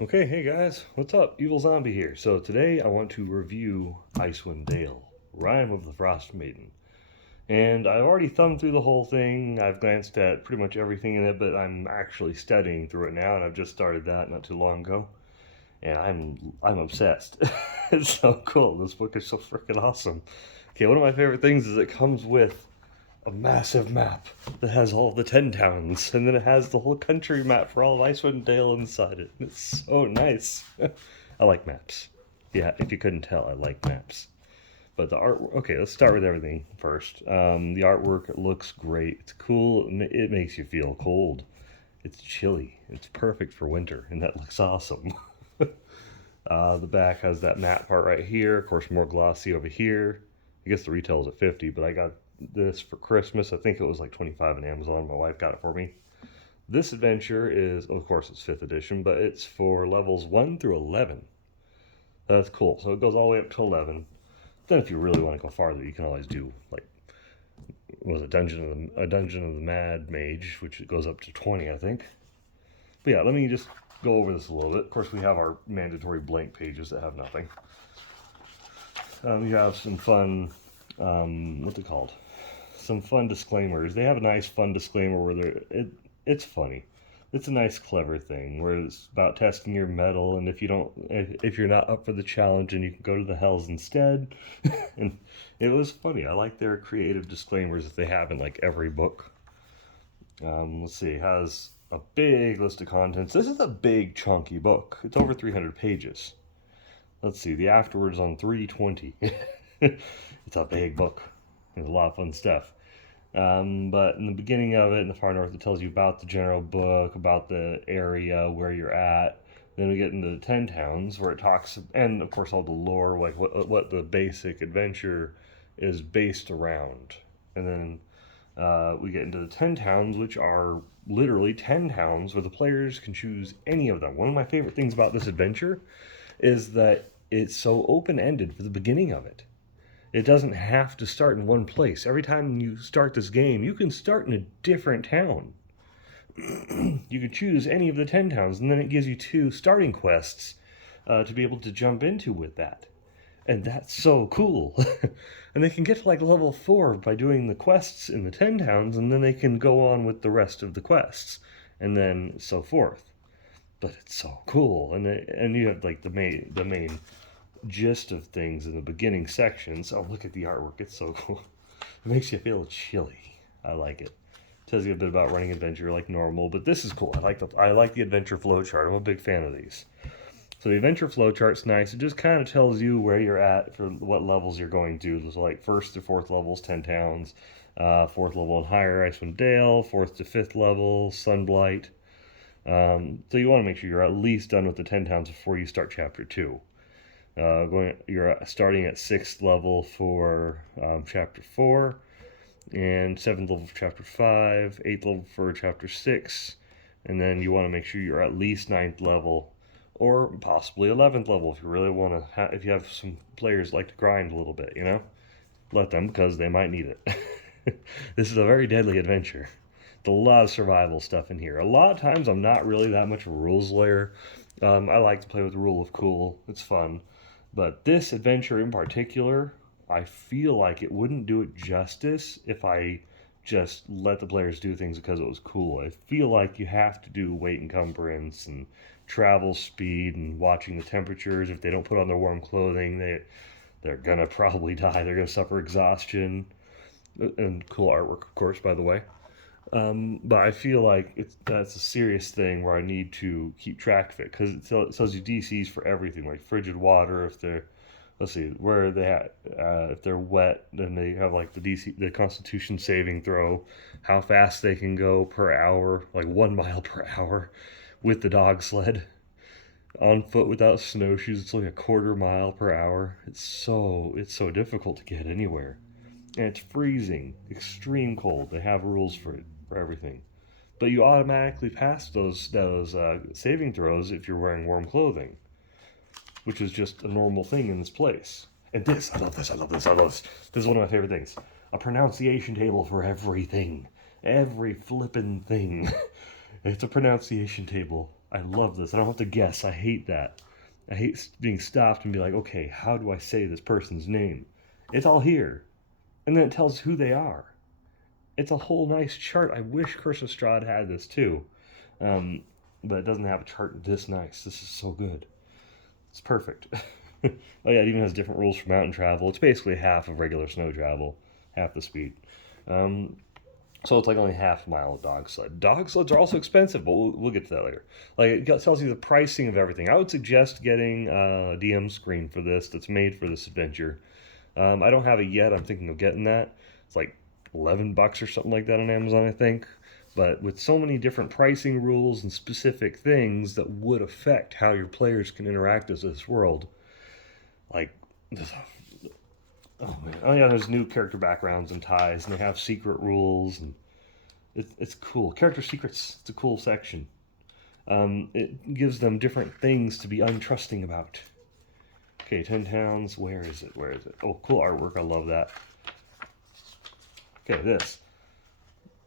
Okay, hey guys, what's up? Evil Zombie here. So today I want to review Icewind Dale, Rime of the Frostmaiden. And I've already thumbed through the whole thing. I've glanced at pretty much everything in it, but I'm actually studying through it now, and I've just started that not too long ago. And I'm obsessed. It's so cool. This book is so freaking awesome. Okay, one of my favorite things is it comes with a massive map that has all the 10 towns, and then it has the whole country map for all of Icewind Dale inside it. It's so nice. I like maps. Yeah, if you couldn't tell, I like maps. But the art, okay, let's start with everything first. The artwork looks great. It's cool. It makes you feel cold. It's chilly. It's perfect for winter, and that looks awesome. The back has that matte part right here. Of course, more glossy over here. I guess the retail is at 50, but I got this for Christmas. I think it was like 25 on Amazon. My wife got it for me. This adventure is, of course, it's 5th edition, but it's for levels 1 through 11. That's cool. So it goes all the way up to 11. Then if you really want to go farther, you can always do like was a dungeon of the Mad Mage, which goes up to 20, I think. But yeah, let me just go over this a little bit. Of course, we have our mandatory blank pages that have nothing. You have some fun, what's it called? Some fun disclaimers. They have a nice fun disclaimer where it's funny. It's a nice clever thing where it's about testing your metal, and if you're not up for the challenge, and you can go to the hells instead. And it was funny. I like their creative disclaimers that they have in like every book. Let's see, it has a big list of contents. This is a big chunky book. It's over 300 pages. Let's see, the afterwards on 320. It's a big book. There's a lot of fun stuff. But in the beginning of it, in the far north, it tells you about the general book, about the area where you're at. Then we get into the 10 towns where it talks, and of course all the lore, like what the basic adventure is based around. And then we get into the 10 towns, which are literally 10 towns where the players can choose any of them. One of my favorite things about this adventure is that it's so open-ended for the beginning of it. It doesn't have to start in one place. Every time you start this game, you can start in a different town. You can choose any of the 10 towns, and then it gives you 2 starting quests to be able to jump into with that. And that's so cool. And they can get to like level 4 by doing the quests in the 10 towns, and then they can go on with the rest of the quests, and then so forth. But it's so cool, and you have like the main gist of things in the beginning sections. Oh, look at the artwork. It's so cool. It makes you feel chilly. I like it. Tells you a bit about running adventure like normal, but this is cool. I like the adventure flowchart. I'm a big fan of these. So the adventure flowchart's nice. It just kind of tells you where you're at for what levels you're going to. There's like 1st to 4th levels, 10 towns. 4th level and higher, Icewind Dale. 4th to 5th level, Sunblight. So you want to make sure you're at least done with the 10 towns before you start chapter 2. You're starting at 6th level for chapter 4, and 7th level for chapter 5, 8th level for chapter 6, and then you want to make sure you're at least 9th level, or possibly 11th level if you really want to. If you have some players like to grind a little bit, let them, because they might need it. This is a very deadly adventure. There's a lot of survival stuff in here. A lot of times I'm not really that much of a rules lawyer. I like to play with the rule of cool. It's fun. But this adventure in particular, I feel like it wouldn't do it justice if I just let the players do things because it was cool. I feel like you have to do weight encumbrance and travel speed and watching the temperatures. If they don't put on their warm clothing, they're gonna probably die. They're gonna suffer exhaustion. And cool artwork, of course, by the way. But I feel like that's a serious thing where I need to keep track of it, because it tells you DCs for everything, like frigid water. If they're, let's see, where are they at? If they're wet, then they have like the Constitution saving throw, how fast they can go per hour, like 1 mile per hour, with the dog sled. On foot without snowshoes, it's like a 1/4 mile per hour. It's so difficult to get anywhere. And it's freezing, extreme cold. They have rules for it, for everything. But you automatically pass those saving throws if you're wearing warm clothing, which is just a normal thing in this place. And I love this, I love this, I love this. This is one of my favorite things. A pronunciation table for everything. Every flippin' thing. It's a pronunciation table. I love this. I don't have to guess. I hate that. I hate being stopped and be like, okay, how do I say this person's name? It's all here. And then it tells who they are. It's a whole nice chart. I wish Curse of Strahd had this too. Um, but it doesn't have a chart this nice. This is so good. It's perfect. Oh yeah, it even has different rules for mountain travel. It's basically half of regular snow travel, half the speed. Um, so it's like only half a mile of dog sled. Dog sleds are also expensive, but we'll get to that later. Like it tells you the pricing of everything. I would suggest getting a DM screen for this that's made for this adventure. I don't have it yet. I'm thinking of getting that. It's like $11 or something like that on Amazon, I think. But with so many different pricing rules and specific things that would affect how your players can interact with this world, like, oh man, oh yeah, there's new character backgrounds and ties, and they have secret rules, and it's cool. Character secrets, it's a cool section. It gives them different things to be untrusting about. Okay, 10 towns. Where is it? Where is it? Oh, cool artwork. I love that. Okay, this.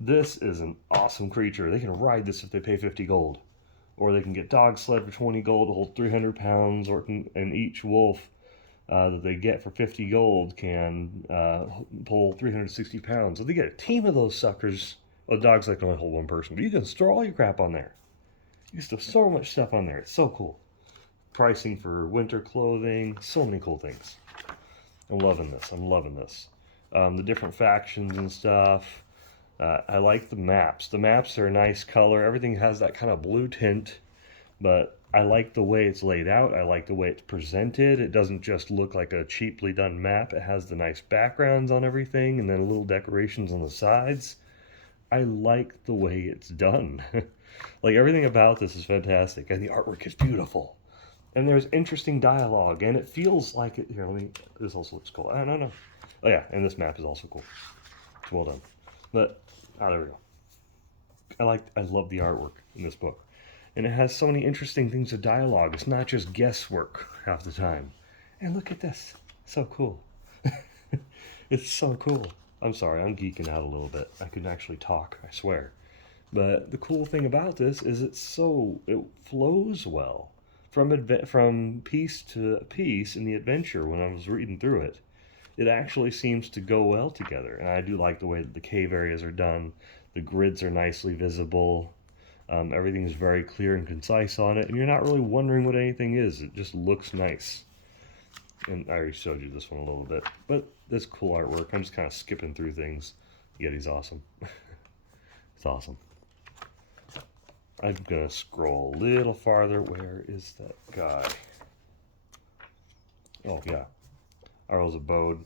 This is an awesome creature. They can ride this if they pay 50 gold. Or they can get dog sled for 20 gold to hold 300 pounds, and each wolf that they get for 50 gold can pull 360 pounds. So they get a team of those suckers. Oh, dog sled can only hold one person, but you can store all your crap on there. You can store so much stuff on there. It's so cool. Pricing for winter clothing, so many cool things. I'm loving this. I'm loving this. The different factions and stuff. I like the maps. The maps are a nice color. Everything has that kind of blue tint, but I like the way it's laid out. I like the way it's presented. It doesn't just look like a cheaply done map. It has the nice backgrounds on everything and then little decorations on the sides. I like the way it's done. Like everything about this is fantastic, and the artwork is beautiful. And there's interesting dialogue, and it feels like it. Here, let me. This also looks cool. I don't know. Oh yeah, and this map is also cool. It's well done. But there we go. I love the artwork in this book, and it has so many interesting things of dialogue. It's not just guesswork half the time. And look at this, so cool. It's so cool. I'm sorry, I'm geeking out a little bit. I couldn't actually talk, I swear. But the cool thing about this is it flows well from piece to piece in the adventure. When I was reading through it, it actually seems to go well together, and I do like the way that the cave areas are done. The grids are nicely visible. Everything is very clear and concise on it, and you're not really wondering what anything is. It just looks nice. And I already showed you this one a little bit, but this cool artwork. I'm just kind of skipping through things. Yeti's awesome. It's awesome. I'm gonna scroll a little farther. Where is that guy? Oh yeah, Arl's Abode.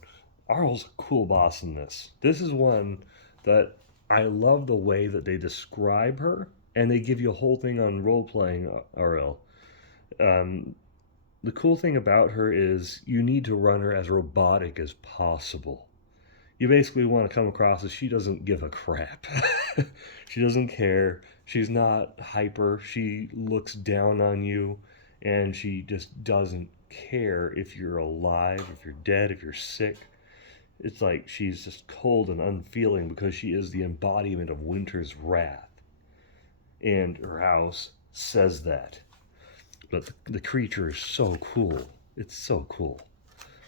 Arl's a cool boss in this. This is one that I love the way that they describe her, and they give you a whole thing on role-playing Arl. The cool thing about her is you need to run her as robotic as possible. You basically want to come across as she doesn't give a crap. She doesn't care. She's not hyper. She looks down on you, and she just doesn't care if you're alive, if you're dead, if you're sick. It's like she's just cold and unfeeling because she is the embodiment of winter's wrath. And her house says that. But the creature is so cool. It's so cool.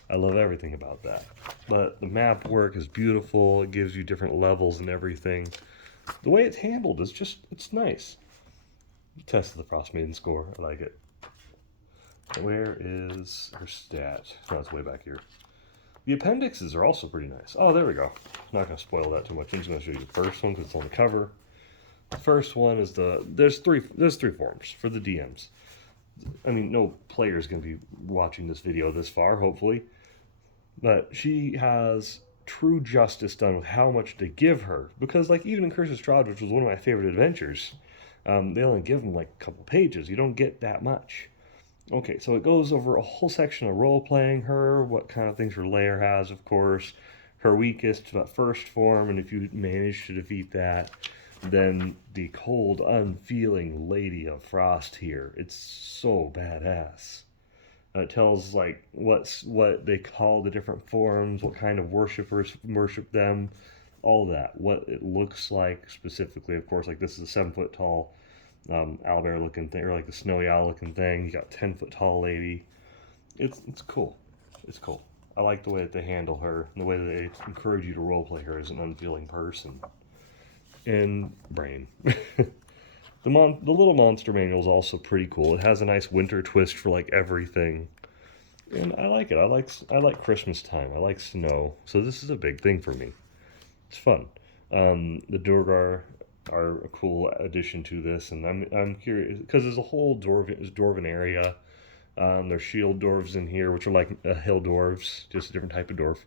I love everything about that. But the map work is beautiful. It gives you different levels and everything. The way it's handled is just, it's nice. Test the Frostmaiden score. I like it. Where is her stat? Oh, it's way back here. The appendixes are also pretty nice. Oh, there we go. I'm not going to spoil that too much. I'm just going to show you the first one because it's on the cover. The first one is there's three forms for the DMs. I mean, no player is going to be watching this video this far, hopefully. But she has true justice done with how much they give her. Because, like, even in Curse of Strahd, which was one of my favorite adventures, they only give them, like, a couple pages. You don't get that much. Okay, so it goes over a whole section of role-playing her, what kind of things her lair has, of course, her weakest, first form, and if you manage to defeat that, then the cold, unfeeling Lady of Frost here. It's so badass. It tells like what they call the different forms, what kind of worshippers worship them, all that. What it looks like specifically, of course. Like this is a 7 foot tall owlbear looking thing, or like a snowy owl looking thing. You got 10-foot tall lady. It's cool. It's cool. I like the way that they handle her, and the way that they encourage you to roleplay her as an unfeeling person. And Brain. The little monster manual is also pretty cool. It has a nice winter twist for like everything, and I like it. I like Christmas time. I like snow, so this is a big thing for me. It's fun. The Durgar are a cool addition to this, and I'm curious because there's a whole dwarven area. There's shield dwarves in here, which are like hill dwarves, just a different type of dwarf.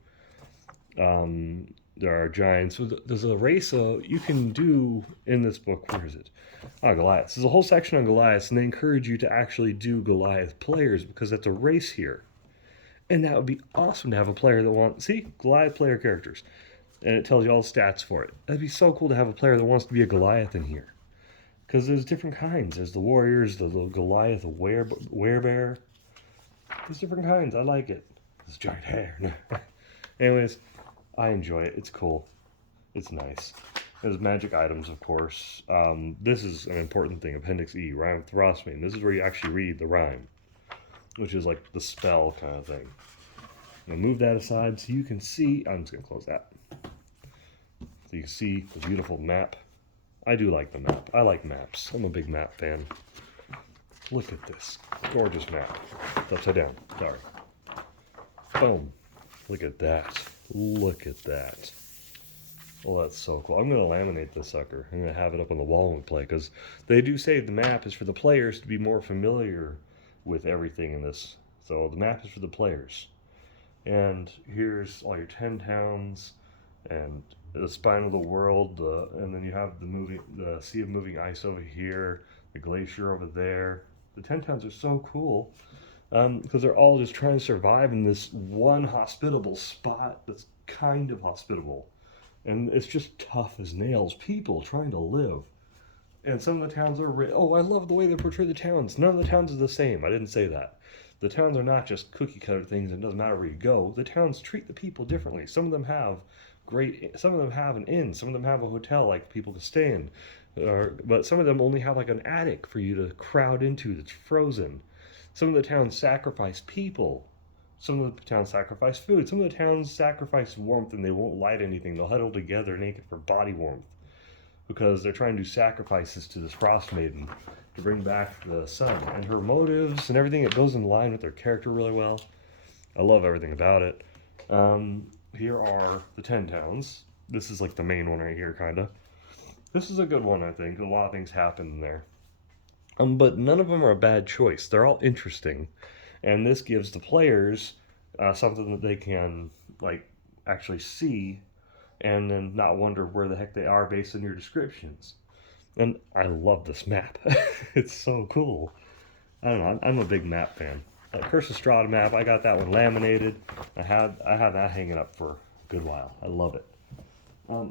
There are giants. So there's a race you can do in this book. Where is it? Oh, Goliath. There's a whole section on Goliaths, and they encourage you to actually do Goliath players because that's a race here. And that would be awesome to have a player that wants... See? Goliath player characters. And it tells you all the stats for it. That'd be so cool to have a player that wants to be a Goliath in here. Because there's different kinds. There's the warriors, the Goliath, the werebear. There's different kinds. I like it. This giant hair. Anyways, I enjoy it. It's cool. It's nice. There's magic items, of course. This is an important thing. Appendix E, Rime with Frostmaiden. This is where you actually read the rhyme, which is like the spell kind of thing. I'm gonna move that aside so you can see. I'm just gonna close that. So you can see the beautiful map. I do like the map. I like maps. I'm a big map fan. Look at this gorgeous map. It's upside down. Sorry. Boom. Look at that. Look at that. Well, that's so cool. I'm going to laminate this sucker. I'm going to have it up on the wall when we play, because they do say the map is for the players to be more familiar with everything in this. So the map is for the players. And here's all your 10 towns and the spine of the world, and then you have the sea of moving ice over here, the glacier over there. The 10 towns are so cool because they're all just trying to survive in this one hospitable spot that's kind of hospitable. And it's just tough as nails. People trying to live. And some of the towns are... Oh, I love the way they portray the towns. None of the towns are the same. I didn't say that. The towns are not just cookie-cutter things and it doesn't matter where you go. The towns treat the people differently. Some of them have some of them have an inn. Some of them have a hotel like people can stay in. But some of them only have like an attic for you to crowd into that's frozen. Some of the towns sacrifice people. Some of the towns sacrifice food. Some of the towns sacrifice warmth and they won't light anything. They'll huddle together naked for body warmth because they're trying to do sacrifices to this Frostmaiden to bring back the sun. And her motives and everything, it goes in line with their character really well. I love everything about it. Here are the 10 towns. This is like the main one right here, kind of. This is a good one, I think. A lot of things happen in there. But none of them are a bad choice. They're all interesting. And this gives the players something that they can like actually see and then not wonder where the heck they are based on your descriptions. And I love this map. It's so cool. I don't know. I'm a big map fan. Curse of Strahd map, I got that one laminated. I had that hanging up for a good while. I love it.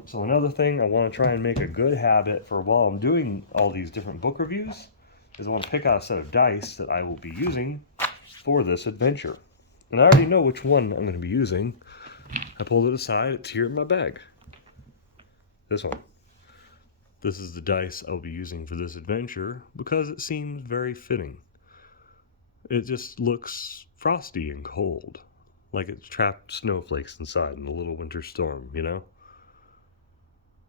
So another thing I want to try and make a good habit for while I'm doing all these different book reviews is I want to pick out a set of dice that I will be using for this adventure. And I already know which one I'm going to be using. I pulled it aside. It's here in my bag. This one. This is the dice I'll be using for this adventure because it seems very fitting. It just looks frosty and cold, like it's trapped snowflakes inside in a little winter storm, you know?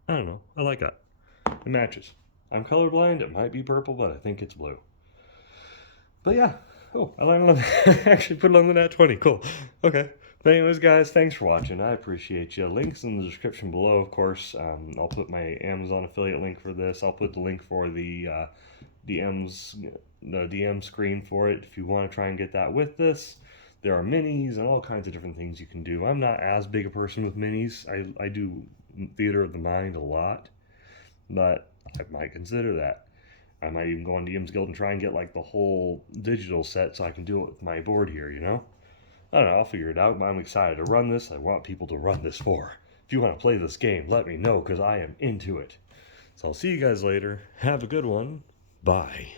I don't know. I like that. It matches. I'm colorblind. It might be purple, but I think it's blue. But yeah. Oh, I landed on I actually put it on the nat 20. Cool. Okay. But anyways, guys, thanks for watching. I appreciate you. Links in the description below, of course. I'll put my Amazon affiliate link for this. I'll put the link for the DM screen for it if you want to try and get that with this. There are minis and all kinds of different things you can do. I'm not as big a person with minis. I do theater of the mind a lot, but I might consider that. I might even go on DM's Guild and try and get like the whole digital set so I can do it with my board here, you know? I don't know, I'll figure it out. I'm excited to run this. I want people to run this for. If you want to play this game, let me know because I am into it. So I'll see you guys later. Have a good one. Bye.